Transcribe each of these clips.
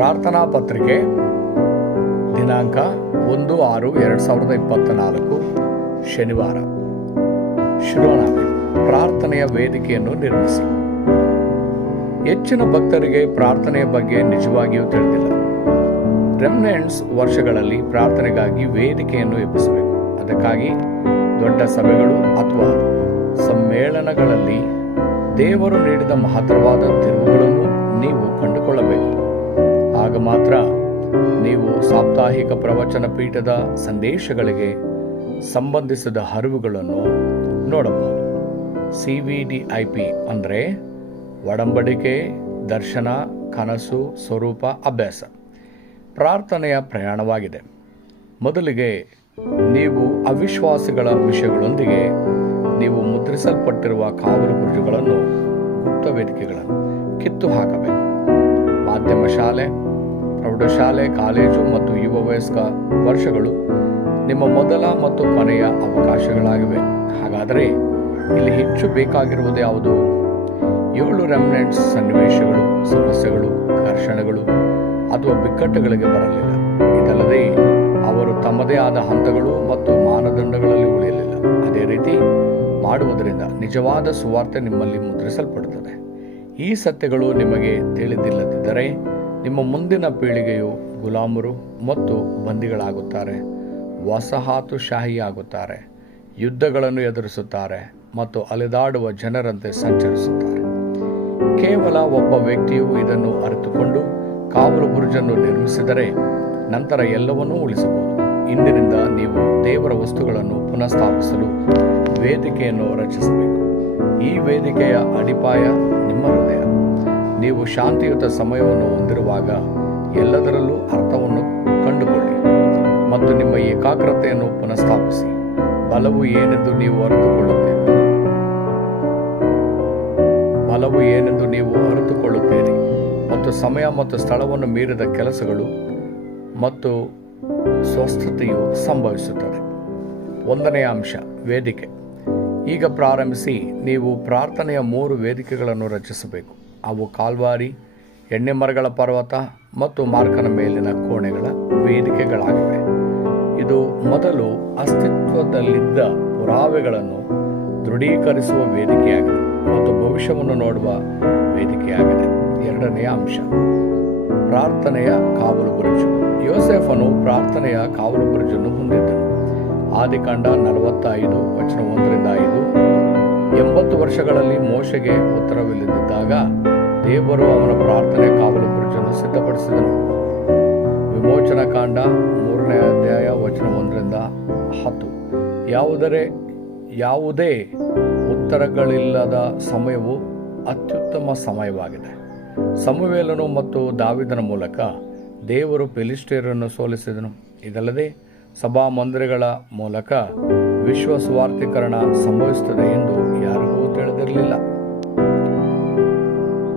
ಪ್ರಾರ್ಥನಾ ಪತ್ರಿಕೆ ದಿನಾಂಕ 1/6/2024 ಶನಿವಾರ. ಶಿರೋನಾಮೆ: ಪ್ರಾರ್ಥನೆಯ ವೇದಿಕೆಯನ್ನು ನಿರ್ಮಿಸಿ. ಹೆಚ್ಚಿನ ಭಕ್ತರಿಗೆ ಪ್ರಾರ್ಥನೆಯ ಬಗ್ಗೆ ನಿಜವಾಗಿಯೂ ತಿಳಿದಿಲ್ಲ. ರೆಮ್ನೆಂಟ್ಸ್ ವರ್ಷಗಳಲ್ಲಿ ಪ್ರಾರ್ಥನೆಗಾಗಿ ವೇದಿಕೆಯನ್ನು ಎಬ್ಬಿಸಬೇಕು. ಅದಕ್ಕಾಗಿ ದೊಡ್ಡ ಸಭೆಗಳು ಅಥವಾ ಸಮ್ಮೇಳನಗಳಲ್ಲಿ ದೇವರು ನೀಡಿದ ಮಹತ್ತರವಾದ ತಿರುವುಗಳನ್ನು ನೀವು ಕಂಡುಕೊಳ್ಳಬೇಕು. ಆಗ ಮಾತ್ರ ನೀವು ಸಾಪ್ತಾಹಿಕ ಪ್ರವಚನ ಪೀಠದ ಸಂದೇಶಗಳಿಗೆ ಸಂಬಂಧಿಸಿದ ಹರಿವುಗಳನ್ನು ನೋಡಬಹುದು. CVDIP ಅಂದರೆ ಒಡಂಬಡಿಕೆ, ದರ್ಶನ, ಕನಸು, ಸ್ವರೂಪ, ಅಭ್ಯಾಸ. ಪ್ರಾರ್ಥನೆಯ ಪ್ರಯಾಣವಾಗಿದೆ. ಮೊದಲಿಗೆ ನೀವು ಅವಿಶ್ವಾಸಿಗಳ ವಿಷಯಗಳೊಂದಿಗೆ ನೀವು ಮುದ್ರಿಸಲ್ಪಟ್ಟಿರುವ ಕಾವಲು ಬುರುಜುಗಳನ್ನು, ಗುಪ್ತ ವೇದಿಕೆಗಳನ್ನು ಕಿತ್ತು ಹಾಕಬೇಕು. ಮಾಧ್ಯಮ ಶಾಲೆ, ಪ್ರೌಢಶಾಲೆ, ಕಾಲೇಜು ಮತ್ತು ಯುವ ವಯಸ್ಕ ವರ್ಷಗಳು ನಿಮ್ಮ ಮೊದಲ ಮತ್ತು ಕೊನೆಯ ಅವಕಾಶಗಳಾಗಿವೆ. ಹಾಗಾದರೆ ಇಲ್ಲಿ ಹೆಚ್ಚು ಬೇಕಾಗಿರುವುದು ಯಾವುದು? 7 ರೆಮ್ನೆಂಟ್ಸ್ ಸನ್ನಿವೇಶಗಳು, ಸಮಸ್ಯೆಗಳು, ಘರ್ಷಣೆಗಳು ಅಥವಾ ಬಿಕ್ಕಟ್ಟುಗಳಿಗೆ ಬರಲಿಲ್ಲ. ಇದಲ್ಲದೆ ಅವರು ತಮ್ಮದೇ ಆದ ಹಂತಗಳು ಮತ್ತು ಮಾನದಂಡಗಳಲ್ಲಿ ಉಳಿಯಲಿಲ್ಲ. ಅದೇ ರೀತಿ ಮಾಡುವುದರಿಂದ ನಿಜವಾದ ಸುವಾರ್ತೆ ನಿಮ್ಮಲ್ಲಿ ಮುದ್ರಿಸಲ್ಪಡುತ್ತದೆ. ಈ ಸತ್ಯಗಳು ನಿಮಗೆ ತಿಳಿದಿಲ್ಲದಿದ್ದರೆ ನಿಮ್ಮ ಮುಂದಿನ ಪೀಳಿಗೆಯು ಗುಲಾಮರು ಮತ್ತು ಬಂದಿಗಳಾಗುತ್ತಾರೆ, ವಸಾಹತುಶಾಹಿಯಾಗುತ್ತಾರೆ, ಯುದ್ಧಗಳನ್ನು ಎದುರಿಸುತ್ತಾರೆ ಮತ್ತು ಅಲೆದಾಡುವ ಜನರಂತೆ ಸಂಚರಿಸುತ್ತಾರೆ. ಕೇವಲ ಒಬ್ಬ ವ್ಯಕ್ತಿಯು ಇದನ್ನು ಅರಿತುಕೊಂಡು ಕಾವಲು ಬುರುಜನ್ನು ನಿರ್ಮಿಸಿದರೆ ನಂತರ ಎಲ್ಲವನ್ನೂ ಉಳಿಸಬಹುದು. ಇಂದಿನಿಂದ ನೀವು ದೇವರ ವಸ್ತುಗಳನ್ನು ಪುನಃಸ್ಥಾಪಿಸಲು ವೇದಿಕೆಯನ್ನು ರಚಿಸಬೇಕು. ಈ ವೇದಿಕೆಯ ಅಡಿಪಾಯ ನಿಮ್ಮ ಹೃದಯ. ನೀವು ಶಾಂತಿಯುತ ಸಮಯವನ್ನು ಹೊಂದಿರುವಾಗ ಎಲ್ಲದರಲ್ಲೂ ಅರ್ಥವನ್ನು ಕಂಡುಕೊಳ್ಳಿ ಮತ್ತು ನಿಮ್ಮ ಏಕಾಗ್ರತೆಯನ್ನು ಪುನಃಸ್ಥಾಪಿಸಿ. ಬಲವು ಏನೆಂದು ನೀವು ಅರಿತುಕೊಳ್ಳುತ್ತೀರಿ ಮತ್ತು ಸಮಯ ಮತ್ತು ಸ್ಥಳವನ್ನು ಮೀರಿದ ಕೆಲಸಗಳು ಮತ್ತು ಸ್ವಸ್ಥತೆಯು ಸಂಭವಿಸುತ್ತದೆ. 1ನೇ ಅಂಶ: ವೇದಿಕೆ. ಈಗ ಪ್ರಾರಂಭಿಸಿ. ನೀವು ಪ್ರಾರ್ಥನೆಯ 3 ವೇದಿಕೆಗಳನ್ನು ರಚಿಸಬೇಕು. ಅವು ಕಾಲ್ವಾರಿ, ಎಣ್ಣೆ ಮರಗಳ ಪರ್ವತ ಮತ್ತು ಮಾರ್ಕನ ಮೇಲಿನ ಕೋಣೆಗಳ ವೇದಿಕೆಗಳಾಗಿವೆ. ಇದು ಮೊದಲು ಅಸ್ತಿತ್ವದಲ್ಲಿದ್ದ ಪುರಾವೆಗಳನ್ನು ದೃಢೀಕರಿಸುವ ವೇದಿಕೆಯಾಗಿದೆ ಮತ್ತು ಭವಿಷ್ಯವನ್ನು ನೋಡುವ ವೇದಿಕೆಯಾಗಿದೆ. 2ನೇ ಅಂಶ: ಪ್ರಾರ್ಥನೆಯ ಕಾವಲು ಬುರುಜು. ಯೋಸೇಫನು ಪ್ರಾರ್ಥನೆಯ ಕಾವಲು ಬುರುಜನ್ನು ಹೊಂದಿದ್ದನು. ಆದಿಕಾಂಡ 45:1-5. 80 ವರ್ಷಗಳಲ್ಲಿ ಮೋಶೆಗೆ ಉತ್ತರವಿಲ್ಲದಿದ್ದಾಗ ದೇವರು ಅವನ ಪ್ರಾರ್ಥನೆಯ ಕಾವಲು ಬುರುಜನ್ನು ಸಿದ್ಧಪಡಿಸಿದನು. ವಿಮೋಚನಕಾಂಡ 3:1-10. ಯಾವುದೇ ಉತ್ತರಗಳಿಲ್ಲದ ಸಮಯವು ಅತ್ಯುತ್ತಮ ಸಮಯವಾಗಿದೆ. ಸಮುವೇಲನು ಮತ್ತು ದಾವೀದನ ಮೂಲಕ ದೇವರು ಫಿಲಿಷ್ಟಿಯರನ್ನು ಸೋಲಿಸಿದನು. ಇದಲ್ಲದೆ ಸಭಾ ಮಂದಿರಗಳ ಮೂಲಕ ವಿಶ್ವ ಸ್ವಾರ್ಥೀಕರಣ ಸಂಭವಿಸುತ್ತದೆ ಎಂದು ಯಾರಿಗೂ ತಿಳಿದಿರಲಿಲ್ಲ.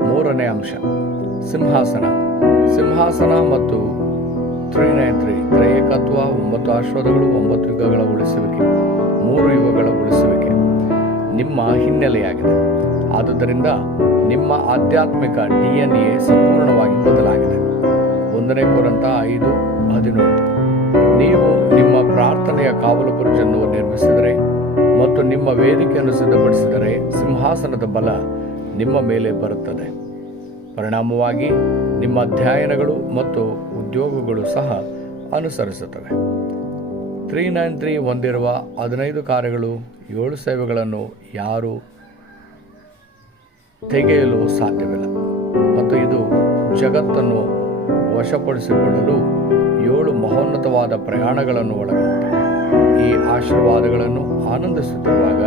3ನೇ ಅಂಶ: ಸಿಂಹಾಸನ ಮತ್ತು 393 ತ್ರೈಕತ್ವ, 9 ಅಶ್ವಗಳು, 9 ಯುಗಗಳ ಉಳಿಸುವಿಕೆ, 3 ಯುಗಗಳ ಉಳಿಸುವಿಕೆ ನಿಮ್ಮ ಹಿನ್ನೆಲೆಯಾಗಿದೆ. ಆದುದರಿಂದ ನಿಮ್ಮ ಆಧ್ಯಾತ್ಮಿಕ DNA ಸಂಪೂರ್ಣವಾಗಿ ಬದಲಾಗಿದೆ. 1ನೇ ಕೊರಿಂಥ 5:17. ನೀವು ನಿಮ್ಮ ಪ್ರಾರ್ಥನೆಯ ಕಾವಲು ಬುರುಜನ್ನು ನಿರ್ಮಿಸಿದರೆ ಮತ್ತು ನಿಮ್ಮ ವೇದಿಕೆಯನ್ನು ಸಿದ್ಧಪಡಿಸಿದರೆ ಸಿಂಹಾಸನದ ಬಲ ನಿಮ್ಮ ಮೇಲೆ ಬರುತ್ತದೆ. ಪರಿಣಾಮವಾಗಿ ನಿಮ್ಮ ಅಧ್ಯಯನಗಳು ಮತ್ತು ಉದ್ಯೋಗಗಳು ಸಹ ಅನುಸರಿಸುತ್ತವೆ. 393 ಹೊಂದಿರುವ 15 ಕಾರ್ಯಗಳು, 7 ಸೇವೆಗಳನ್ನು ಯಾರೂ ತೆಗೆಯಲು ಸಾಧ್ಯವಿಲ್ಲ ಮತ್ತು ಇದು ಜಗತ್ತನ್ನು ವಶಪಡಿಸಿಕೊಳ್ಳಲು 7 ಮಹೋನ್ನತವಾದ ಪ್ರಯಾಣಗಳನ್ನು ಒಳಗೊಂಡಿದೆ. ಈ ಆಶೀರ್ವಾದಗಳನ್ನು ಆನಂದಿಸುತ್ತಿರುವಾಗ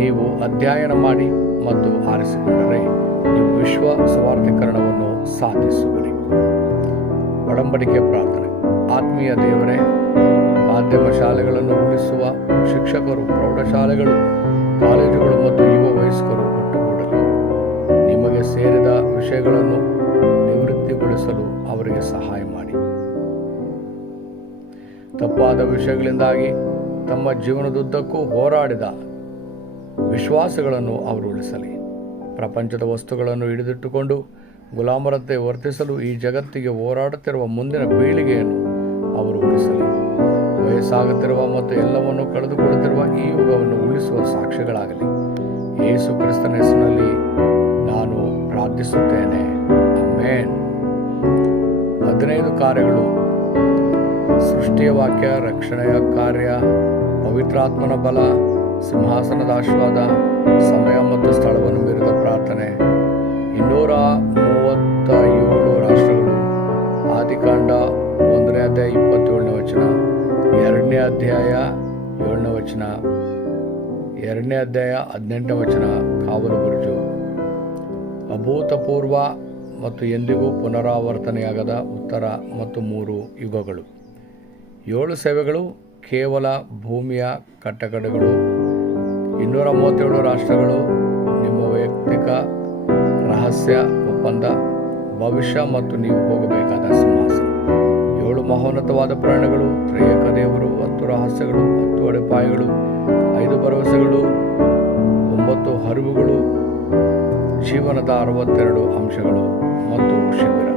ನೀವು ಅಧ್ಯಯನ ಮಾಡಿ ಮತ್ತು ಆರಿಸಿಕೊಂಡರೆ ನೀವು ವಿಶ್ವ ಸ್ವಾರ್ಥೀಕರಣವನ್ನು ಸಾಧಿಸುವಿರಿ. ಒಡಂಬಡಿಕೆ ಪ್ರಾರ್ಥನೆ. ಆತ್ಮೀಯ ದೇವರೇ, ಮಾಧ್ಯಮ ಶಾಲೆಗಳನ್ನು ಉಳಿಸುವ ಶಿಕ್ಷಕರು, ಪ್ರೌಢಶಾಲೆಗಳು, ಕಾಲೇಜುಗಳು ಮತ್ತು ಯುವ ವಯಸ್ಕರು ಒಟ್ಟುಗೂಡಲು ನಿಮಗೆ ಸೇರಿದ ವಿಷಯಗಳನ್ನು ನಿವೃತ್ತಿಗೊಳಿಸಲು ಅವರಿಗೆ ಸಹಾಯ ಮಾಡಿ. ತಪ್ಪಾದ ವಿಷಯಗಳಿಂದಾಗಿ ತಮ್ಮ ಜೀವನದುದ್ದಕ್ಕೂ ಹೋರಾಡಿದ ವಿಶ್ವಾಸಗಳನ್ನು ಅವರು ಉಳಿಸಲಿ. ಪ್ರಪಂಚದ ವಸ್ತುಗಳನ್ನು ಹಿಡಿದಿಟ್ಟುಕೊಂಡು ಗುಲಾಮರಂತೆ ವರ್ತಿಸಲು ಈ ಜಗತ್ತಿಗೆ ಹೋರಾಡುತ್ತಿರುವ ಮುಂದಿನ ಪೀಳಿಗೆಯನ್ನು ಅವರು ಉಳಿಸಲಿ. ವಯಸ್ಸಾಗುತ್ತಿರುವ ಮತ್ತು ಎಲ್ಲವನ್ನು ಕಳೆದುಕೊಳ್ಳುತ್ತಿರುವ ಈ ಯುಗವನ್ನು ಉಳಿಸುವ ಸಾಕ್ಷಿಗಳಾಗಲಿ. ಯೇಸು ಕ್ರಿಸ್ತನ ಹೆಸರಿನಲ್ಲಿ ನಾನು ಪ್ರಾರ್ಥಿಸುತ್ತೇನೆ. ಆಮೆನ್. 15 ಕಾರ್ಯಗಳು: ಸೃಷ್ಟಿಯ ವಾಕ್ಯ, ರಕ್ಷಣೆಯ ಕಾರ್ಯ, ಪವಿತ್ರಾತ್ಮನ ಬಲ, ಸಿಂಹಾಸನದ ಆಶೀರ್ವಾದ, ಸಮಯ ಮತ್ತು ಸ್ಥಳವನ್ನು ಮೀರಿದ ಪ್ರಾರ್ಥನೆ, 237 ರಾಷ್ಟ್ರಗಳು, ಆದಿಕಾಂಡ 1ನೇ ಅಧ್ಯಾಯ 27ನೇ ವಚನ, 2ನೇ ಅಧ್ಯಾಯ 7ನೇ ವಚನ, 2ನೇ ಅಧ್ಯಾಯ 18ನೇ ವಚನ, ಕಾವಲು ಬುರುಜು, ಅಭೂತಪೂರ್ವ ಮತ್ತು ಎಂದಿಗೂ ಪುನರಾವರ್ತನೆಯಾಗದ ಉತ್ತರ ಮತ್ತು 3 ಯುಗಗಳು. 7 ಸೇವೆಗಳು ಕೇವಲ ಭೂಮಿಯ ಕಟ್ಟಕಡೆಗಳು, 237 ರಾಷ್ಟ್ರಗಳು, ನಿಮ್ಮ ವೈಯಕ್ತಿಕ ರಹಸ್ಯ ಒಪ್ಪಂದ, ಭವಿಷ್ಯ ಮತ್ತು ನೀವು ಹೋಗಬೇಕಾದ ಸಿಂಹಾಸನ, 7 ಮಹೋನ್ನತವಾದ ಪ್ರಾಣಿಗಳು, ತ್ರಯೇಕ ದೇವರು, 10 ರಹಸ್ಯಗಳು, 10 ಅಡಿಪಾಯಗಳು, 5 ಭರವಸೆಗಳು, 9 ಹರಿವುಗಳು, ಜೀವನದ 62 ಅಂಶಗಳು ಮತ್ತು ಶಿಬಿರ.